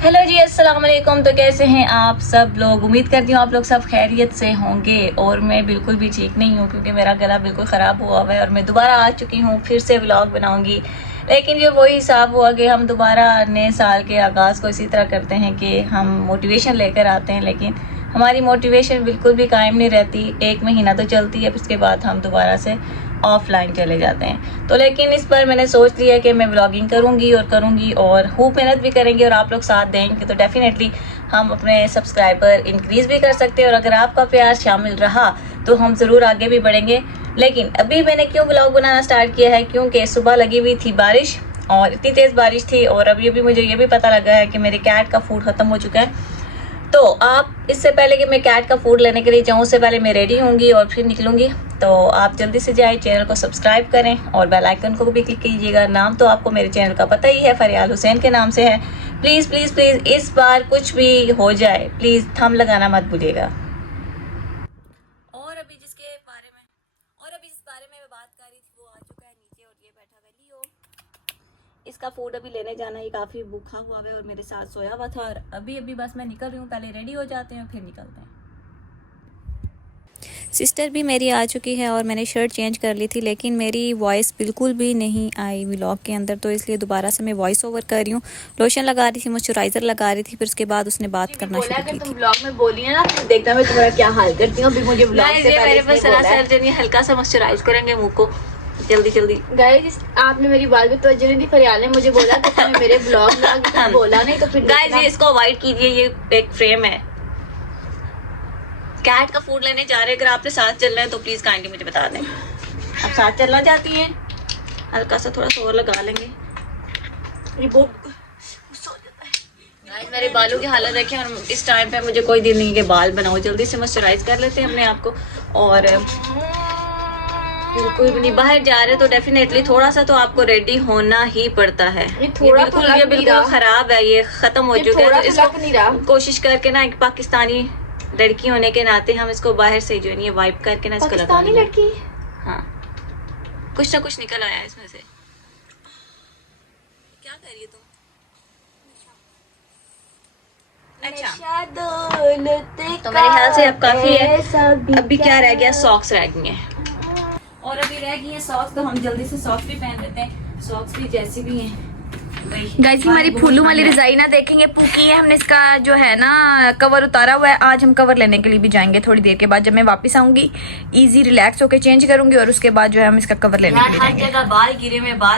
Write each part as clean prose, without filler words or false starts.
Hello जी, अस्सलाम वालेकुम। तो कैसे हैं आप सब लोग? उम्मीद करती हूँ आप लोग सब खैरियत से होंगे और मैं बिल्कुल भी ठीक नहीं हूँ क्योंकि मेरा गला बिल्कुल ख़राब हुआ हुआ है और मैं दोबारा आ चुकी हूँ, फिर से व्लॉग बनाऊँगी। लेकिन ये वही हिसाब हुआ कि हम दोबारा नए साल के आगाज़ को इसी तरह करते हैं कि हम मोटिवेशन लेकर आते हैं, लेकिन हमारी मोटिवेशन बिल्कुल भी कायम नहीं रहती। एक महीना तो चलती है, फिर उसके बाद हम दोबारा से ऑफलाइन चले जाते हैं। तो लेकिन इस पर मैंने सोच लिया कि मैं व्लॉगिंग करूंगी और खूब मेहनत भी करेंगे और आप लोग साथ देंगे तो डेफिनेटली हम अपने सब्सक्राइबर इंक्रीज़ भी कर सकते हैं। और अगर आपका प्यार शामिल रहा तो हम ज़रूर आगे भी बढ़ेंगे। लेकिन अभी मैंने क्यों व्लॉग बनाना स्टार्ट किया है, क्योंकि सुबह लगी हुई थी बारिश और इतनी तेज़ बारिश थी और अभी मुझे ये भी पता लगा है कि मेरे कैट का फूड ख़त्म हो चुका है। तो आप इससे पहले कि मैं कैट का फूड लेने के लिए जाऊँ, उससे पहले मैं रेडी होंगी और फिर निकलूँगी। तो आप जल्दी से जाएं, चैनल को सब्सक्राइब करें और बेल आइकन को भी क्लिक कीजिएगा। नाम तो आपको मेरे चैनल का पता ही है, फरियाल हुसैन के नाम से है। प्लीज़ प्लीज़ प्लीज़ इस बार कुछ भी हो जाए, प्लीज़ थंब लगाना मत भूलिएगा। और अभी जिस बारे में मैं बात कर रही थी वो आ चुका है नीचे और ये बैठा है लियो। इसका फूड अभी लेने जाना है, काफ़ी भूखा हुआ है और मेरे साथ सोया हुआ था और अभी बस मैं निकल रही हूँ। पहले रेडी हो जाते हैं फिर निकलते हैं। सिस्टर भी मेरी आ चुकी है और मैंने शर्ट चेंज कर ली थी, लेकिन मेरी वॉइस बिल्कुल भी नहीं आई व्लॉग के अंदर, तो इसलिए दोबारा से मैं वॉइस ओवर कर रही हूँ। लोशन लगा रही थी, मॉइस्चराइजर लगा रही थी, फिर उसके बाद उसने बात करना शुरू की थी। व्लॉग में बोली है ना, तो देखना मैं तुम्हारा क्या हाल करती हूँ। अभी मुझे व्लॉग से मेरे पास सरासर हल्का सा मॉइस्चराइज करेंगे मुंह को जल्दी। गाइस, आपने मेरी बात पे तवज्जो नहीं दी। फरियाल ने मुझे बोला कि तुम्हें मेरे ब्लॉग में बोला नहीं, तो फिर गाइस ये इसको अवॉइड कीजिए, ये एक फ्रेम है। कैट का फूड लेने जा रहे हैं, अगर आपके साथ चल रहे हैं तो प्लीज काइंडली मुझे बता दें। आप साथ चलना चाहती हैं? हल्का सा थोड़ा सा और लगा लेंगे। ये बहुत गुस्सा हो जाता है। गाइस मेरे बालों की हालत देखें और इस टाइम पे मुझे कोई दिल नहीं कि बाल बनाओ। जल्दी से मॉइस्चराइज कर लेते हैं अपने आप को और बिल्कुल भी नहीं बाहर जा रहे तो डेफिनेटली थोड़ा सा तो आपको रेडी होना ही पड़ता है। ये बिल्कुल खराब है, ये खत्म हो चुका है। तो इसको कोशिश करके ना, एक पाकिस्तानी लड़की होने के नाते हम इसको बाहर से जो है वाइप करके ना इसको लगा लेंगे। लड़की हाँ, कुछ ना कुछ निकल आया इसमें से। क्या कर रही है तुम? अच्छा, तो मेरे ख्याल से अब काफी है। अभी क्या रह गया? सॉक्स रह गई हैं और अभी रह गई है सॉक्स, तो हम जल्दी से सॉक्स भी पहन लेते हैं। सॉक्स भी जैसी भी हैं। गाइस, हमारी फूलू वाली रजाई ना देखेंगे पूकी है। हमने इसका जो है ना कवर उतारा हुआ है। आज हम कवर लेने के लिए भी जाएंगे थोड़ी देर के बाद। जब मैं वापस आऊंगी इजी रिलैक्स होके चेंज करूंगी और उसके बाद जो है हम इसका कवर लेने के लिए जाएंगे। हर जगह बाल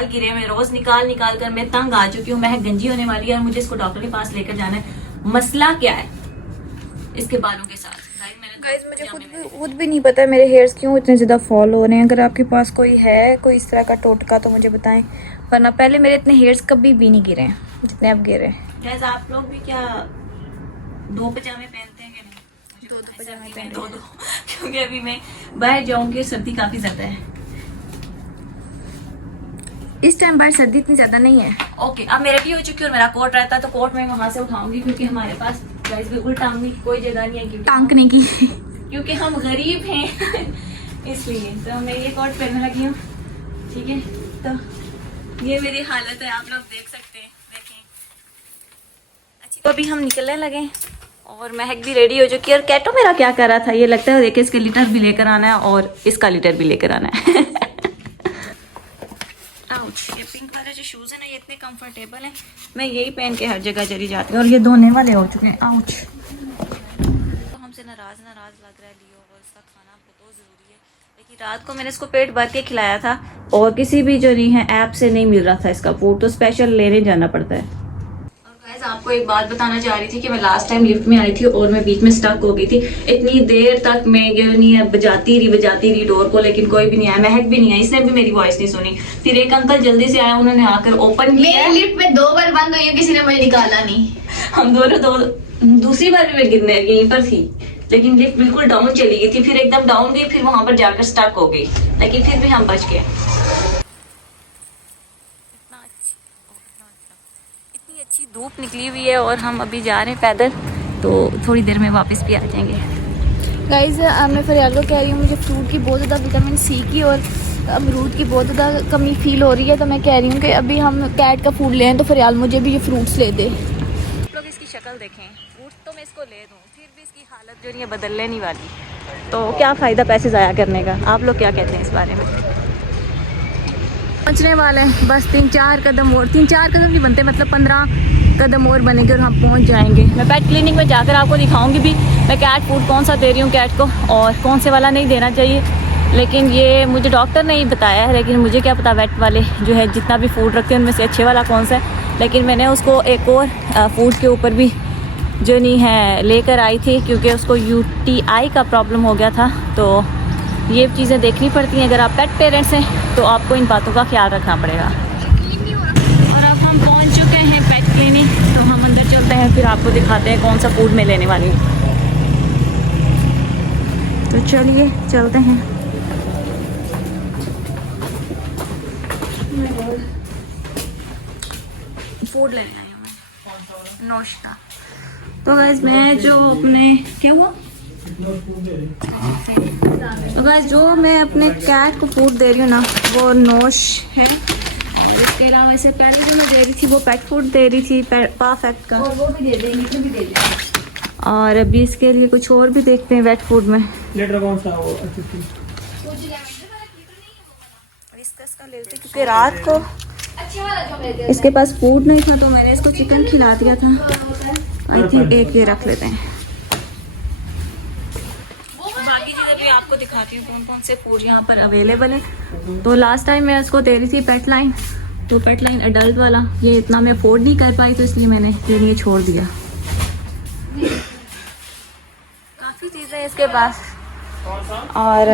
गिरे में रोज निकाल कर मैं तंग आ चुकी हूँ। मैं गंजी होने वाली है और मुझे इसको डॉक्टर के पास लेकर जाना है। मसला क्या है इसके बालों के साथ? गाइस, मुझे खुद भी नहीं पता मेरे हेयर्स क्यों इतने ज़्यादा फॉल हो रहे हैं। अगर आपके पास कोई है कोई इस तरह का टोटका तो मुझे बताएं, वरना पहले मेरे इतने हेयर्स कभी भी नहीं गिरे हैं जितने अब गिरे हैं। गाइस आप लोग भी क्या दो पजामे पहनते हैं? दो पजामे पहन दो क्योंकि अभी मैं बाहर जाऊंगी, सर्दी काफी ज्यादा है। इस टाइम बाहर सर्दी इतनी ज्यादा नहीं है। ओके, अब मैं रेडी हो चुकी हूँ और मेरा कोट रहता है तो कोट मैं वहां से उठाऊंगी क्योंकि हमारे पास गाइस बिल्कुल टांगने की कोई जगह नहीं है, टांगने की क्योंकि हम गरीब हैं इसलिए तो मैं ये कोट पहनने लगी हूँ। ठीक है, तो ये मेरी हालत है, आप लोग देख सकते हैं। देखें अच्छी। तो अभी हम निकलने लगे और महक भी रेडी हो चुकी है। और कैटो मेरा क्या कर रहा था, ये लगता है देखिए इसके लीटर भी लेकर आना है और इसका लीटर भी लेकर आना है। ये पिंक वाले जो शूज है ना, ये इतने कंफर्टेबल हैं, मैं यही पहन के हर जगह चली जाती हूँ। और ये धोने वाले हो चुके हैं। आउच, तो हमसे नाराज लग रहा है लियो और इसका खाना बहुत ज़रूरी है। लेकिन रात को मैंने इसको पेट भर के खिलाया था और किसी भी जो नहीं है ऐप से नहीं मिल रहा था इसका फूड, तो स्पेशल लेने जाना पड़ता है। आपको एक बात बताना चाह रही थी कि मैं लास्ट टाइम लिफ्ट में आई थी और मैं बीच में स्टक हो गई थी। इतनी देर तक मैं ये नहीं है बजाती रही डोर को, लेकिन कोई भी नहीं आया। महक भी नहीं आई, इसने भी मेरी वॉइस नहीं सुनी। फिर एक अंकल जल्दी से आया, उन्होंने आकर ओपन किया। लिफ्ट में 2 बार बंद हुई है, किसी ने मुझे निकाला नहीं। हम दोनों दूसरी बार भी मैं गिरने यहीं पर थी, लेकिन लिफ्ट बिल्कुल डाउन चली गई थी। फिर एकदम डाउन गई, फिर वहां पर जाकर स्टक हो गई, लेकिन फिर भी हम बच गए। अच्छी धूप निकली हुई है और हम अभी जा रहे हैं पैदल, तो थोड़ी देर में वापस भी आ जाएंगे। गाइस, मैं फरियाल को कह रही हूँ मुझे फ्रूट की बहुत ज़्यादा विटामिन सी की और अमरूद की बहुत ज़्यादा कमी फील हो रही है। तो मैं कह रही हूँ कि अभी हम कैट का फूड लें तो फरियाल मुझे भी ये फ्रूट्स ले दे। इसकी शक्ल देखें, फूड तो मैं इसको ले दूँ, फिर भी इसकी हालत जो है बदलने नहीं वाली, तो क्या फ़ायदा पैसे ज़ाया करने का। आप लोग क्या कहते हैं इस बारे में? पहुँचने वाले हैं, बस 3-4 कदम और, 3-4 कदम नहीं बनते, मतलब 15 कदम और बनेंगे और हम पहुँच जाएंगे। मैं पेट क्लिनिक में जाकर आपको दिखाऊँगी भी मैं कैट फूड कौन सा दे रही हूँ कैट को और कौन से वाला नहीं देना चाहिए। लेकिन ये मुझे डॉक्टर ने ही बताया है, लेकिन मुझे क्या पता वेट वाले जो है जितना भी फूड रखते हैं उनमें से अच्छे वाला कौन सा है। लेकिन मैंने उसको एक और फूड के ऊपर भी जो नहीं है लेकर आई थी, क्योंकि उसको UTI का प्रॉब्लम हो गया था। तो ये चीज़ें देखनी पड़ती हैं, अगर आप पेट पेरेंट्स हैं तो आपको इन बातों का ख्याल रखना पड़ेगा। और अब हम पहुंच चुके हैं पेट क्लिनिक, तो हम अंदर चलते हैं, फिर आपको दिखाते हैं कौन सा फूड मैं लेने वाली हूँ। तो चलिए चलते हैं। फूड लेने आई हूँ मैं, नाश्ता। तो गाइस मैं जो अपने क्या हुआ तो गाइस जो मैं अपने कैट को फूड दे रही हूँ ना वो नोश है, और इसके अलावा इससे पहले जो मैं दे रही थी वो पेट फूड दे रही थी परफेक्ट का, और वो भी दे देंगे, भी दे देंगे। और अभी इसके लिए कुछ और भी देखते हैं वेट फूड में। लीटर कौन सा वो का लेते क्योंकि रात को इसके पास फूड नहीं था तो मैंने इसको चिकन खिला दिया था। आई थिंक एक ये रख लेते हैं, बाकी चीज़ें भी आपको दिखाती हूँ कौन कौन से फूड यहाँ पर अवेलेबल है। तो लास्ट टाइम मैं इसको दे रही थी पेट लाइन, तो पेट लाइन अडल्ट वाला ये इतना मैं अफोर्ड नहीं कर पाई, तो इसलिए मैंने फिर ये छोड़ दिया। काफ़ी चीज़ें हैं इसके पास, और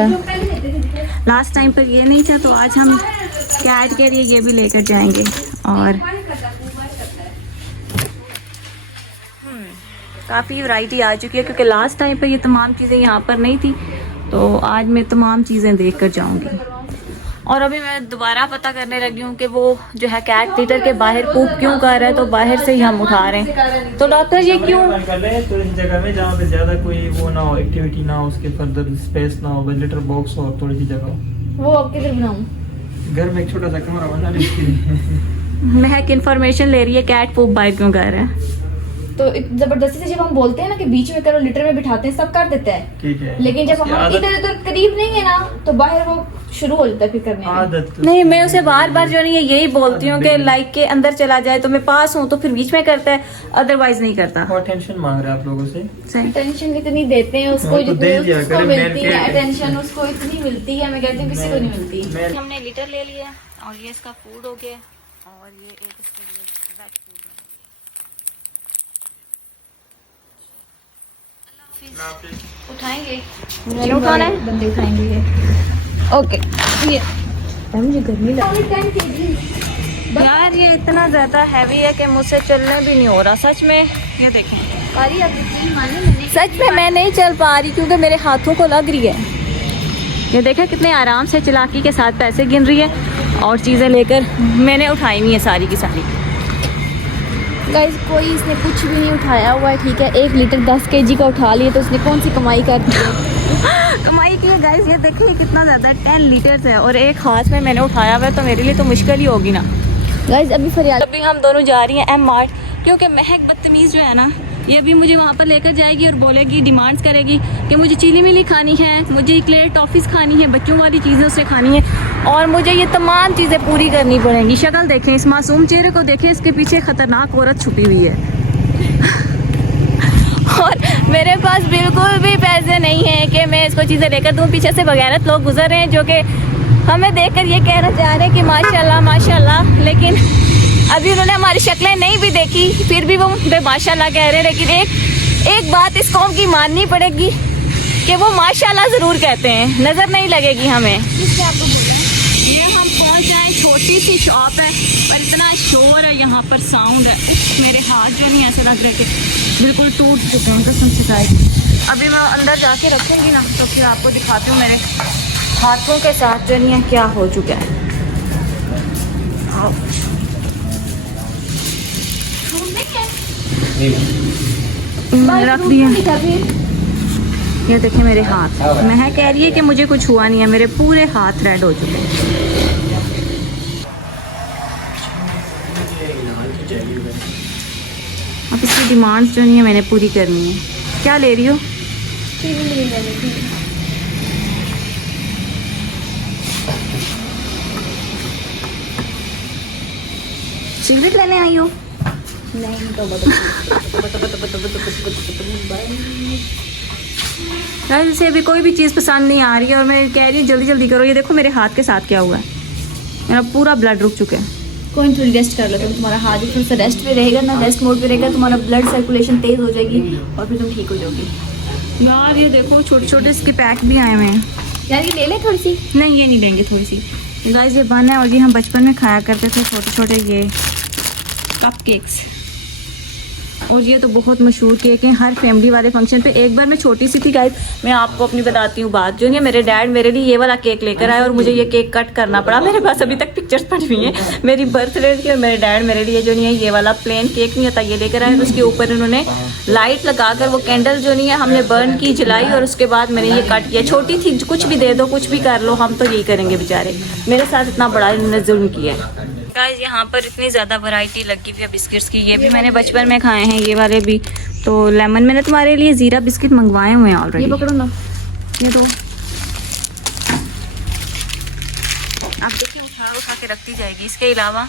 लास्ट टाइम पर ये नहीं था तो आज हम कैट के लिए ये भी लेकर जाएंगे। और काफ़ी वैरायटी आ चुकी है, क्योंकि लास्ट टाइम पर ये तमाम चीज़ें यहाँ पर नहीं थी, तो आज मैं तमाम चीज़ें देख कर जाऊँगी। और अभी मैं दोबारा पता करने लगी हूँ कि वो जो है कैट लीटर के बाहर पूप क्यों कर रहा है, तो बाहर से ही हम उठा रहे हैं। तो डॉक्टर ये क्यों कर ले तो इस जगह में जहाँ पे ज्यादा कोई वो ना हो, एक्टिविटी ना हो, उसके फर्दर स्पेस ना हो, वेंटिलेटर बॉक्स हो, और थोड़ी सी जगह हो। वो अब किधर बनाऊं? घर में एक छोटा सा कमरा बना ले इसके लिए। महक इन्फॉर्मेशन ले रही है कैट पूप बाहर क्यों कर रहा है। तो जबरदस्ती से जब हम बोलते हैं ना कि बीच में करो, लिटर में बिठाते हैं, सब कर देते हैं, ठीक है, लेकिन जब हम इधर उधर करीब नहीं है ना तो बाहर वो शुरू हो जाता है फिर करने में। आदत नहीं, मैं उसे बार बार जो नहीं है यही बोलती हूँ कि लाइक के अंदर चला जाए तो मैं पास हूँ तो फिर बीच में करता है, अदरवाइज नहीं करता। और टेंशन मांग रहे हैं आप लोगों से। सही। टेंशन इतनी देते हैं उसको, हाँ, तो जितनी दे दिया उसको करें, मिलती मैं है क्या- टेंशन उसको इतनी मिलती है, मैं कहती हूँ किसी को नहीं मिलती। हमने लीटर ले लिया और ये इसका फूड हो गया, और ये एक इसके लिए वेट फूड है। उठाएंगे, मैंने उठाना है, बंदे उठाएंगे ये। ओके, ये मुझे गर्मी लग यार ये इतना ज़्यादा हैवी है कि मुझसे चलने भी नहीं हो रहा सच में। ये देखें, सच में मैं नहीं चल पा रही क्योंकि मेरे हाथों को लग रही है। ये देखें कितने आराम से चालाकी के साथ पैसे गिन रही है और चीज़ें लेकर मैंने उठाई हुई है सारी की सारी। गाइस कोई इसने कुछ भी नहीं उठाया हुआ है, ठीक है, 1 लीटर 10 kg का उठा लिया तो उसने कौन सी कमाई कर दी है? कमाई की है गाइस। ये देखें कितना ज़्यादा 10 लीटर है और एक हाथ में मैंने उठाया हुआ है, तो मेरे लिए तो मुश्किल ही होगी ना। गाइस अभी फरियाद अभी हम दोनों जा रही हैं M मार्ट, क्योंकि महक बदतमीज़ जो है ना ये भी मुझे वहाँ पर लेकर जाएगी और बोलेगी, डिमांड्स करेगी कि मुझे चिली मिली खानी है, मुझे इक्लेयर टॉफ़ीज़ खानी है, बच्चों वाली चीज़ें उससे खानी है, और मुझे ये तमाम चीज़ें पूरी करनी पड़ेंगी। शक्ल देखें, इस मासूम चेहरे को देखें, इसके पीछे ख़तरनाक औरत छुपी हुई है। और मेरे पास बिल्कुल भी पैसे नहीं हैं कि मैं इसको चीज़ें लेकर दूँ। पीछे से बगैरत लोग गुजर रहे हैं जो कि हमें देखकर ये कहना चाह रहे हैं कि माशाल्लाह माशाल्लाह, लेकिन अभी उन्होंने हमारी शक्लें नहीं भी देखी फिर भी वो बे माशाल्लाह कह रहे हैं। लेकिन एक बात इस कौम की माननी पड़ेगी कि वो माशाल्लाह ज़रूर कहते हैं, नज़र नहीं लगेगी हमें। ये हम पहुंच जाएं, छोटी सी शॉप है पर इतना शोर है यहाँ पर, साउंड है, मेरे हाथ जो नहीं ऐसे लग रहे कि बिल्कुल टूट चुके हैं कसम से गाइस। अभी मैं अंदर जाके रखूँगी ना तो फिर आपको दिखाती हूँ मेरे हाथों के साथ जो नहीं है क्या हो चुका है। रख दिया। ये देखिए मेरे हाथ, मैं कह रही है कि मुझे कुछ हुआ नहीं है, मेरे पूरे हाथ रेड हो चुके हैं। अब इस इसकी डिमांड्स जो नहीं है मैंने पूरी करनी है। क्या ले रही हो? सिगरेट लेने आई हो? नहीं तो गाइस इसे अभी कोई भी चीज़ पसंद नहीं आ रही है और मैं कह रही हूँ जल्दी जल्दी करो। ये देखो मेरे हाथ के साथ क्या हुआ है, मेरा पूरा ब्लड रुक चुका है। कोई थोड़ी रेस्ट कर लो, तो तुम्हारा हाथ भी थोड़ा सा रेस्ट पे रहेगा ना, रेस्ट मोड पे रहेगा, तुम्हारा ब्लड सर्कुलेशन तेज हो जाएगी और फिर तुम ठीक हो जाओगी। यार ये देखो छोटे छोटे इसके पैक भी आए हुए हैं। यार ये ले ले थोड़ी सी। नहीं ये नहीं लेंगे, थोड़ी सी। गाइस ये बन है और ये हम बचपन में खाया करते थे छोटे छोटे ये कप केक्स, और ये तो बहुत मशहूर केक हैं हर फैमिली वाले फंक्शन पे। एक बार मैं छोटी सी थी गाइस, मैं आपको अपनी बताती हूँ बात, जो है मेरे डैड मेरे लिए ये वाला केक लेकर आए और मुझे ये केक कट करना पड़ा। मेरे पास अभी तक पिक्चर्स पड़ी हुई हैं मेरी बर्थडे की, और मेरे डैड मेरे लिए जो नहीं है ये वाला प्लेन केक नहीं होता ये लेकर आए। उसके ऊपर उन्होंने लाइट लगाकर वो कैंडल जो नहीं है हमने बर्न की, जलाई, और उसके बाद मैंने ये कट किया। छोटी थी, कुछ भी दे दो कुछ भी कर लो, हम तो यही करेंगे बेचारे। मेरे साथ इतना बड़ा इन्होंने जुल्म किया है। गाइस यहाँ पर इतनी ज़्यादा वैरायटी लगी हुई है बिस्किट्स की, ये भी मैंने बचपन में खाए हैं ये वाले भी। तो लेमन मैंने तुम्हारे लिए ज़ीरा बिस्किट मंगवाए हुए हैं ऑलरेडी। ये पकड़ो ना, ये तो आप देखिए उठा उठा के रखती जाएगी। इसके अलावा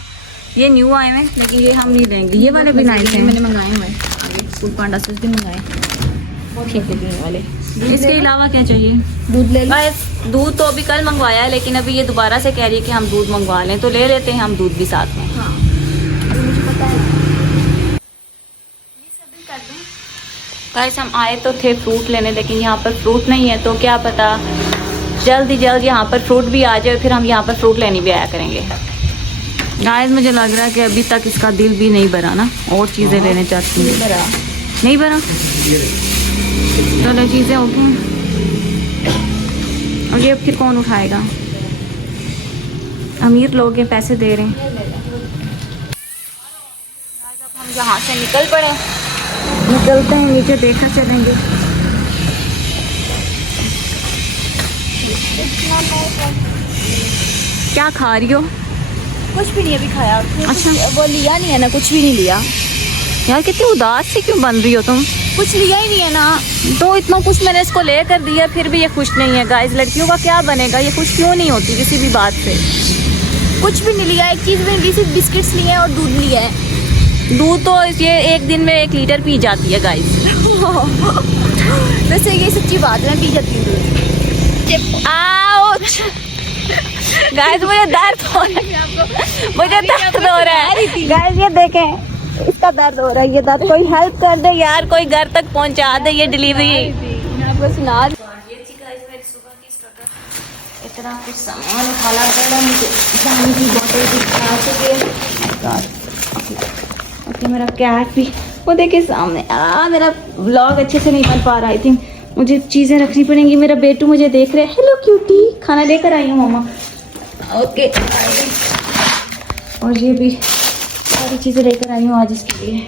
ये न्यू आए हैं लेकिन ये हम नहीं लेंगे, ये वाले भी नाइस हैं। मैंने मंगाए हुए हैं फूड पांडा से भी मंगाए, ठीक है वाले। इसके अलावा क्या चाहिए? दूध ले लो। बस दूध तो अभी कल मंगवाया है, लेकिन अभी ये दोबारा से कह रही है कि हम दूध मंगवा लें, तो ले लेते हैं हम दूध भी साथ में। हाँ मुझे पता है। गाइस हम आए तो थे फ्रूट लेने, लेकिन यहाँ पर फ्रूट नहीं है, तो क्या पता जल्द ही जल्द यहाँ पर फ्रूट भी आ जाए, फिर हम यहाँ पर फ्रूट लेने भी आया करेंगे। गाइस मुझे लग रहा है कि अभी तक इसका दिल भी नहीं भरा ना, और चीज़ें लेने चाहती हूँ। नहीं भरा, चलो चीज़ें हो गई, और ये फिर कौन उठाएगा? अमीर लोग हैं, पैसे दे रहे हैं। अब हम यहाँ से निकल पड़े, निकलते हैं नीचे, देखा चलेंगे। क्या खा रही हो? कुछ भी नहीं अभी खाया। अच्छा। वो लिया नहीं है ना, कुछ भी नहीं लिया। यार कितनी उदास सी क्यों बन रही हो तुम? कुछ लिया ही नहीं है ना। तो इतना कुछ मैंने इसको ले कर दिया फिर भी ये खुश नहीं है। गाइस लड़कियों का क्या बनेगा, ये खुश क्यों नहीं होती किसी भी बात से? कुछ भी नहीं लिया, एक चीज़ भी नहीं ली, सिर्फ बिस्किट्स लिए हैं और दूध लिया है। दूध तो ये एक दिन में 1 लीटर पी जाती है गाइस। वैसे ये सच्ची बात है, मैं पी जाती हूँ दूध। आउच गाइस मुझे दर्द हो रहा है, मुझे दर्द हो रहा है। गाइस ये देखें इसका दर्द हो रहा है, ये दर्द कोई हेल्प कर दे यार, कोई घर तक पहुंचा दे ये डिलीवरी। मैं आपको सुना ये थी गाइस मेरी सुबह की स्ट्रगल। इतना कुछ सामान उठाना पड़ा मुझे, पानी की बोतल भी खा चुके। ओके मेरा कैट भी वो देखिए सामने। मेरा व्लॉग अच्छे से नहीं बन पा रहा, आई थिंक मुझे चीज़ें रखनी पड़ेंगी। मेरा बेटू मुझे देख रहे हैं। हेलो क्यूटी, खाना लेकर आई हूँ मम्मा। ओके और ये भी सारी चीज़ें लेकर आई हूँ आज इसके लिए।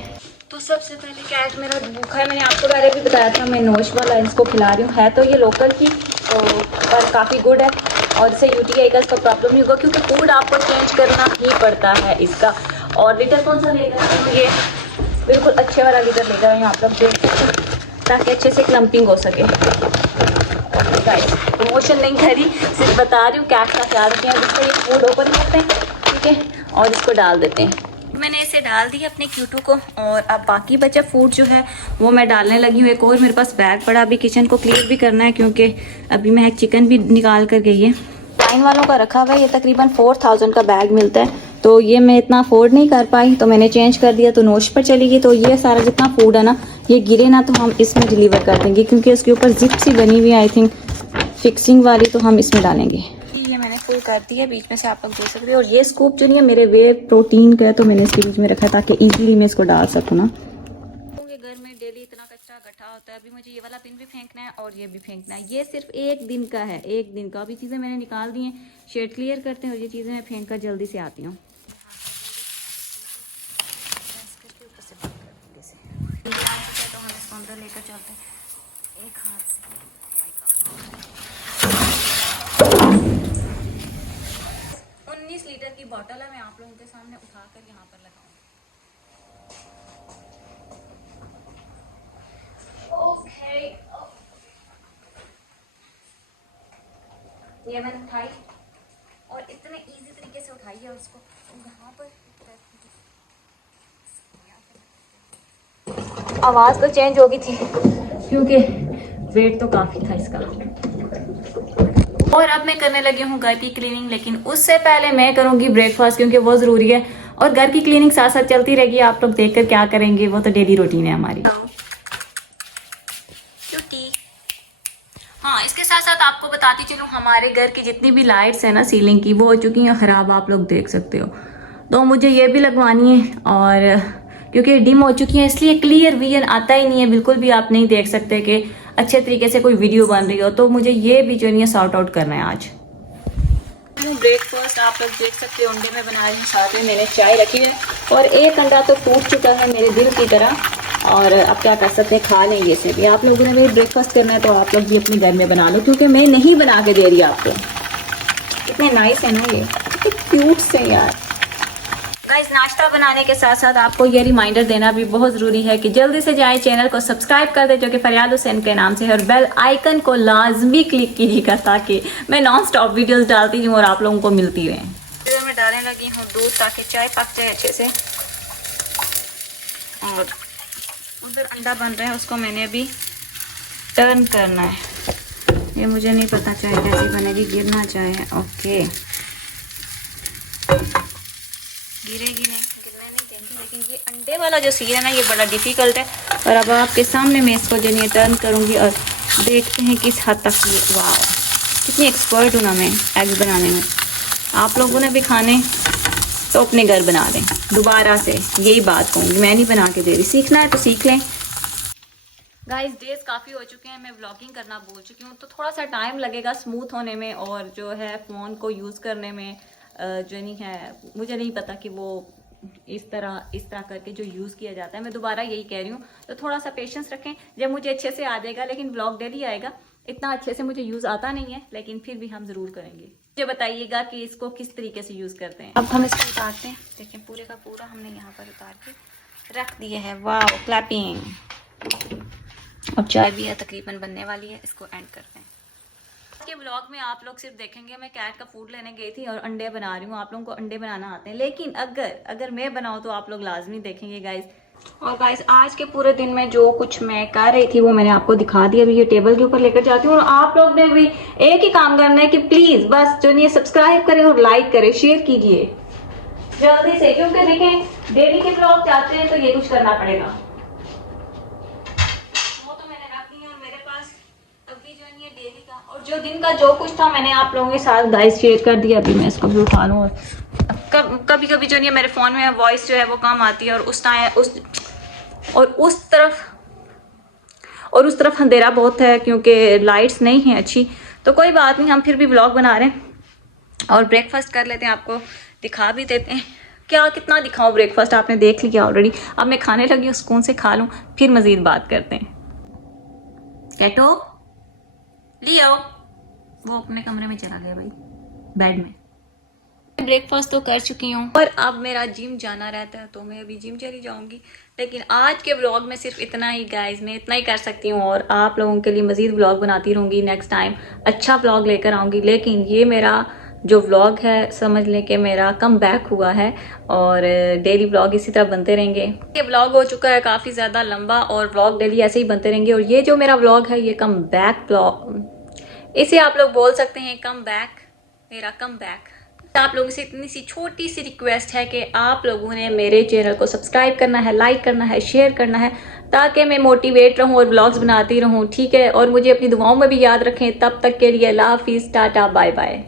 तो सबसे पहले कैट मेरा भूखा है, मैंने आपको पहले भी बताया था, मैं नोश वाला इसको खिला रही हूँ। है तो ये लोकल की पर काफ़ी गुड है, और इससे यूटीआई का इसका प्रॉब्लम नहीं होगा, क्योंकि फूड आपको चेंज करना ही पड़ता है इसका। और लीटर कौन सा लेकर आई हूँ? ये बिल्कुल अच्छे वाला लीटर लेकर आई हूँ, आप लोग देख सकते हैं, ताकि अच्छे से क्लम्पिंग हो सके। प्रमोशन नहीं करी, सिर्फ बता रही हूँ कैट का ख्याल रखें। अब इसका ये फूड ओपन करते हैं, ठीक है, और इसको डाल देते हैं। मैंने इसे डाल दिया अपने क्यूटू को, और अब बाकी बचा फूड जो है वो मैं डालने लगी हूँ। एक और मेरे पास बैग पड़ा, अभी किचन को क्लियर भी करना है, क्योंकि अभी मैं एक चिकन भी निकाल कर गई है। टाइम वालों का रखा हुआ है, ये तकरीबन 4000 का बैग मिलता है, तो ये मैं इतना अफोर्ड नहीं कर पाई, तो मैंने चेंज कर दिया, तो नोश पर चली गई। तो ये सारा जितना फूड है ना, ये गिरे ना तो हम इसमें डिलीवर कर देंगे, क्योंकि इसके ऊपर जिप सी बनी हुई है आई थिंक फिक्सिंग वाली, तो हम इसमें डालेंगे। ये मैंने फुल कर दिया, बीच में से आप लोग देख सकते हैं। और ये स्कूप जो नहीं है मेरे वे प्रोटीन का है, तो मैंने इसके बीच में रखा है ताकि इजीली मैं इसको डाल सकूँ ना। घर में डेली इतना कचरा इकट्ठा होता है, अभी मुझे ये वाला पिन भी फेंकना है और ये भी फेंकना है। ये सिर्फ 1 दिन का है, 1 दिन का। अभी चीज़ें मैंने निकाल दी हैं, शेड क्लियर करते हैं, और ये चीज़ें मैं फेंक कर जल्दी से आती हूँ। तो हम इसको अंदर लेकर चलते हैं एक हाथ से। 19 लीटर की बोतल है, मैं आप लोगों के सामने उठाकर यहाँ पर लगाऊंगी। ये मैंने उठाई और इतने इजी तरीके से उठाई है उसको यहाँ पर। आवाज़ तो चेंज हो गई थी क्योंकि वेट तो काफ़ी था इसका। और अब मैं करने लगी हूँ घर की क्लीनिंग, लेकिन उससे पहले मैं करूँगी ब्रेकफास्ट क्योंकि वो ज़रूरी है। और घर की क्लीनिंग साथ साथ चलती रहेगी, आप लोग देखकर क्या करेंगे, वो तो डेली रूटीन है हमारी। हाँ, इसके साथ साथ आपको बताती चलूँ, हमारे घर की जितनी भी लाइट्स है ना सीलिंग की, वो हो चुकी हैं ख़राब, आप लोग देख सकते हो। तो मुझे ये भी लगवानी है, और क्योंकि डिम हो चुकी हैं इसलिए क्लियर विजन आता ही नहीं है, बिल्कुल भी आप नहीं देख सकते कि अच्छे तरीके से कोई वीडियो बन रही हो। तो मुझे ये भी जो है सॉर्ट आउट करना है आज। ब्रेकफास्ट आप लोग देख सकते हो, अंडे में बना रही हूँ, साथ में मैंने चाय रखी है और एक अंडा तो टूट चुका है मेरे दिल की तरह। और अब क्या कर सकते हैं, खा लेंगे इसे भी। आप लोगों ने भी ब्रेकफास्ट करना है तो आप लोग भी अपने घर में बना लो, क्योंकि मैं नहीं बना के दे रही आपको। कितने नाइस है ना ये, कितने क्यूट से यार। गाइस, नाश्ता बनाने के साथ साथ आपको ये रिमाइंडर देना भी बहुत ज़रूरी है कि जल्दी से जाएं, चैनल को सब्सक्राइब कर दे जो कि फरियाद हुसैन के नाम से है, और बेल आइकन को लाजमी क्लिक कीजिएगा ताकि मैं नॉन स्टॉप वीडियोस डालती हूँ और आप लोगों को मिलती रहें। इधर मैं डालने लगी हूँ दूध ताकि चाय पक जाए अच्छे से। और उधर अंडा बन रहा है, उसको मैंने अभी टर्न करना है। ये मुझे नहीं पता चाय कैसी बनेगी, गिरना चाहिए। ओके, गिरेगी नहीं, गिरने नहीं देंगे। लेकिन ये अंडे वाला जो सीन है ना, ये बड़ा डिफिकल्ट है। और अब आपके सामने मैं इसको जो है टर्न करूँगी और देखते हैं किस हद तक ये। वाह, कितनी एक्सपर्ट हूँ ना मैं एग्स बनाने में। आप लोगों ने भी खाने तो अपने घर बना लें। दोबारा से यही बात कहूँगी, मैं नहीं बना के दे रही, सीखना है तो सीख लें। गाइस, डेज काफ़ी हो चुके हैं, मैं व्लॉगिंग करना भूल चुकी हूँ, तो थोड़ा सा टाइम लगेगा स्मूथ होने में और जो है फ़ोन को यूज़ करने में। जो नहीं है, मुझे नहीं पता कि वो इस तरह करके जो यूज़ किया जाता है। मैं दोबारा यही कह रही हूँ, तो थोड़ा सा पेशेंस रखें, जब मुझे अच्छे से आ जाएगा। लेकिन व्लॉग डेली आएगा, इतना अच्छे से मुझे यूज़ आता नहीं है, लेकिन फिर भी हम ज़रूर करेंगे। मुझे बताइएगा कि इसको किस तरीके से यूज़ करते हैं। अब हम इसको उतारते हैं, देखें पूरे का पूरा हमने यहाँ पर उतार के रख दिया है। वाह, क्लैपिंग। अब चाय भी है तकरीबन बनने वाली है, इसको एंड करते हैं। आज के ब्लॉग में आप लोग सिर्फ देखेंगे मैं कैट का फूड लेने गई थी और अंडे बना रही हूँ। आप लोगों को अंडे बनाना आते हैं, लेकिन अगर मैं बनाऊँ तो आप लोग लाजमी देखेंगे गाइस। और गाइस, आज के पूरे दिन में जो कुछ मैं कर रही थी वो मैंने आपको दिखा दिया। अभी ये टेबल के ऊपर लेकर जाती हूँ, और आप लोग ने भी एक ही काम करना है कि प्लीज बस जो नहीं सब्सक्राइब करें और लाइक करें, शेयर कीजिए जल्दी से, क्योंकि देखें डेली के ब्लॉग चाहते हैं तो ये कुछ करना पड़ेगा। वो तो मैंने रख दिया और मेरे पास अभी जो नहीं है डेली का और जो दिन का जो कुछ था मैंने आप लोगों के साथ गाइस शेयर कर दिया। अभी मैं इसको भी उठा लूँ। और कभी कभी जो नहीं है मेरे फ़ोन में वॉइस जो है वो कम आती है, और उस तरफ अंधेरा बहुत है क्योंकि लाइट्स नहीं है अच्छी। तो कोई बात नहीं, हम फिर भी व्लॉग बना रहे हैं और ब्रेकफास्ट कर लेते हैं, आपको दिखा भी देते हैं। क्या कितना दिखाऊं ब्रेकफास्ट, आपने देख लिया ऑलरेडी। अब मैं खाने लगी हूँ, सुकून से खा लूँ, फिर मज़ीद बात करते हैं। कैटो लियो, वो अपने कमरे में चला गया भाई, बेड में। ब्रेकफास्ट तो कर चुकी हूँ और अब मेरा जिम जाना रहता है, तो मैं अभी जिम चली जाऊंगी। लेकिन आज के व्लॉग में सिर्फ इतना ही गाइस, मैं इतना ही कर सकती हूँ और आप लोगों के लिए मज़ीद व्लॉग बनाती रहूँगी। नेक्स्ट टाइम अच्छा व्लॉग लेकर आऊँगी। लेकिन ये मेरा जो व्लॉग है समझ लें कि मेरा कम बैक हुआ है, और डेली व्लॉग इसी तरह बनते रहेंगे। ये व्लॉग हो चुका है काफ़ी ज़्यादा लंबा और व्लॉग डेली ऐसे ही बनते रहेंगे। और ये जो मेरा व्लॉग है ये कम बैक व्लॉग, इसे आप लोग बोल सकते हैं कम बैक, मेरा कम बैक। आप लोगों से इतनी सी छोटी सी रिक्वेस्ट है कि आप लोगों ने मेरे चैनल को सब्सक्राइब करना है, लाइक करना है, शेयर करना है, ताकि मैं मोटिवेट रहूं और व्लॉग्स बनाती रहूं, ठीक है। और मुझे अपनी दुआओं में भी याद रखें। तब तक के लिए अल्लाह हाफिज़, टाटा, बाय बाय।